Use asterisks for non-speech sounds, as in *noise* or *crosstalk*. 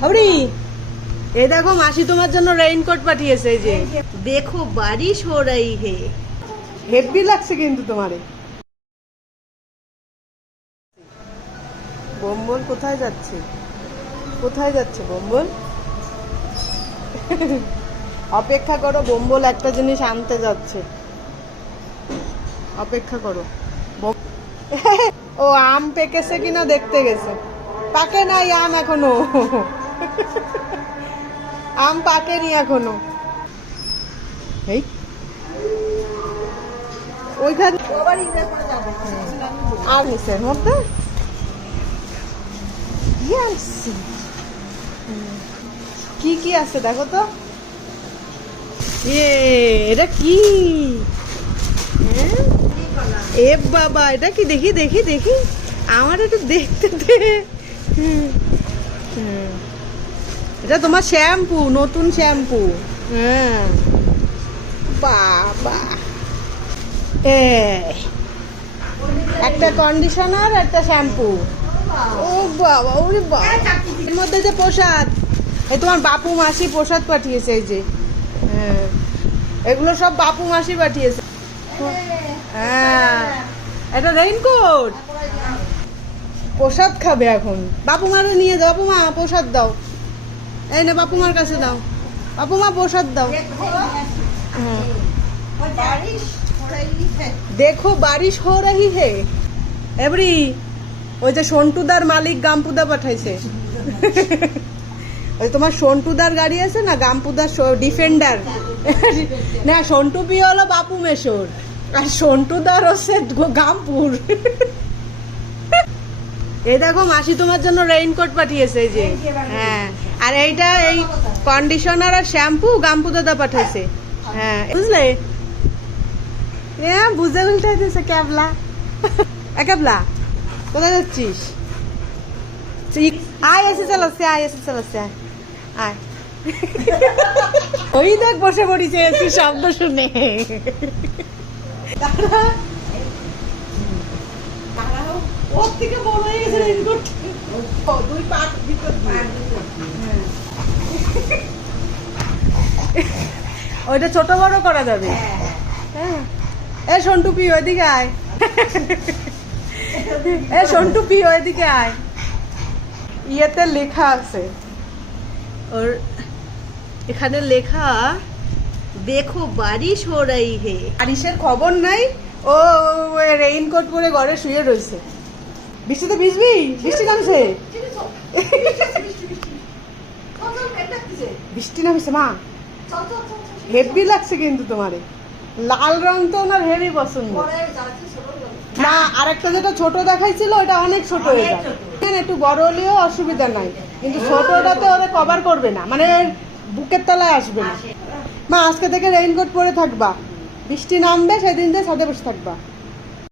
হাবড়ি, এ দেখো মাসি তোমার জন্য রেইনকোট পাঠিয়েছে, এই যে। দেখো বারিশ হো রही হে। হেভি লাগছে কিন্তু তোমারে। বম্বল কোথায় যাচ্ছে? কোথায় যাচ্ছে বম্বল? অপেক্ষা করো, বম্বল একটা জিনিস আনতে যাচ্ছে। অপেক্ষা করো। *laughs* ও আম পেকেছে কিনা দেখতে গেছে। পাকে নাই আম এখনও। আম পাকেনি এখনও। এই। ওইখান আর নিচের মধ্যে. কি কি আছে দেখো তো। এ, এটা কি? এ? বাবা, এটা কি? দেখি দেখি দেখি। আমার একটু দেখতে দে। হুম। এটা তোমার শ্যাম্পু, নতুন শ্যাম্পু। হ্যাঁ। বাবা। একটা কন্ডিশনার একটা শ্যাম্পু। ও বাবা, ওরে বাবা। এর মধ্যে যে প্রসাদ, এই তোমার বাপু মাসি প্রসাদ পাঠিয়েছে এই যে। হ্যাঁ এগুলো সব বাপু মাসি পাঠিয়েছে। হ্যাঁ। এটা রেইনকোট প্রসাদ খাবে এখন। বাপু মারে নিয়ে যাও, বাপু মা, প্রসাদ দাও। এই না বাপু মার কাছে দাও। বাপু মা প্রসাদ দাও। দেখো বারিশ হো। রही है এবারি, ওই যে সন্টুদার মালিক গামপুদা পাঠাইছে। ওই তোমার সন্টুদার গাড়ি আছে না গামপুদার ডিফেন্ডার? না, সন্টু পি হলো বাপু মেশোর। আর সন্টুদার হচ্ছে গামপুর। এই দেখো, মাসি তোমার জন্য রেইনকোট পাঠিয়েছে যে। হ্যাঁ। আর এইটা এই কন্ডিশনার আর শ্যাম্পু গাম্পু দাদা পাঠাইছে। হ্যাঁ বুঝলে? হ্যাঁ বুঝে উল্টাই ক্যাবলা। ক্যাবলা কোথায় যাচ্ছিস? আয় এসে চালাচ্ছে আয় এসে চালাচ্ছে আয়। ওই দেখ বসে পড়িছে এসি শব্দ শুনে। দাঁড়াও। ওর থেকে বড় হয়ে গেছে রেইনকোট ও, দুই পাট ভিতর হ্যাঁ। ওইটা ছোট বড় করা যাবে হ্যাঁ এ সন্টু পি ওইদিকে আয় এ সন্টু পি ওইদিকে আয় ইয়েতে লেখা আছে ওর এখানে লেখা দেখো বারিশ হো হে বারিশের খবর নাই ও রেইনকোট পরে ঘরে শুয়ে রয়েছে বৃষ্টিতে ভিজবি? বৃষ্টি নামছে। বৃষ্টি নামছে মা। হেভি লাগছে কিন্তু তোমারে। লাল রং তো ওনার হেভি পছন্দ। না আরেকটা যেটা ছোট দেখাইছিল ওটা অনেক ছোট হয়ে যায়। একটু বড় হলেও অসুবিধা নাই। কিন্তু ছোটটাতে ওরা কভার করবে না। মানে বুকের তলায় আসবে না। মা আজকে থেকে রেইনকোট পরে থাকবা। বৃষ্টি নামবে সেদিন দিয়ে ছাদে বসে থাকবা।